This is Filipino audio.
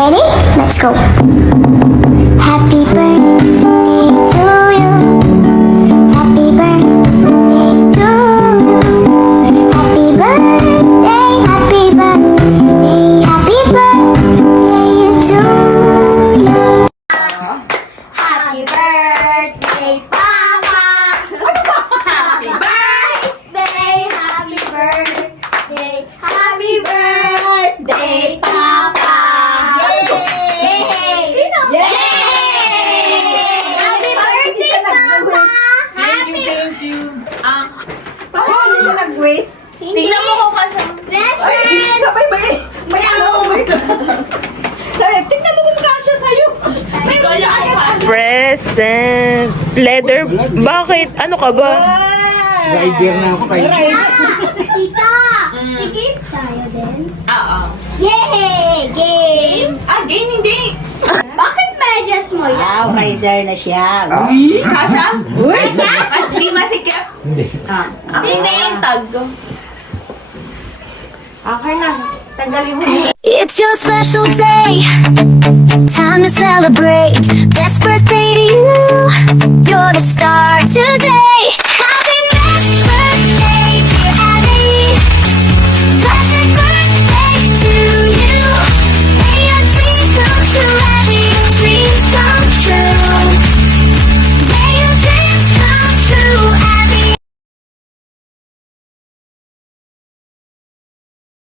Ready? Let's go. Happy birthday to you. Happy birthday to you. Happy birthday, happy birthday, happy birthday to you. Happy birthday, Papa! Happy birthday, happy birthday, happy birthday, Papa! Yay! Sino? Yay! Happy birthday, Papa! Happy Thank you. Bakit hindi siya nag-waste? Hindi! Tingnan mo kung kasya. Lesson! Sabay ba eh? May ano? Sabi, tingnan mo kung kasya sa'yo. May kaya agad. Present. Leather. Bakit? Ano ka ba? Rider na ako kayo. Tita! Sige tayo din. Oo. Yay! Game! Game hindi. Bakit medyas mo yan? Wow, rider na siya. Kasya? Kasya? Hindi masikip? Hindi. Hindi yung tag. Okay na. Tanggalin mo. It's your special day, time to celebrate. Best birthday to you. You're the star today.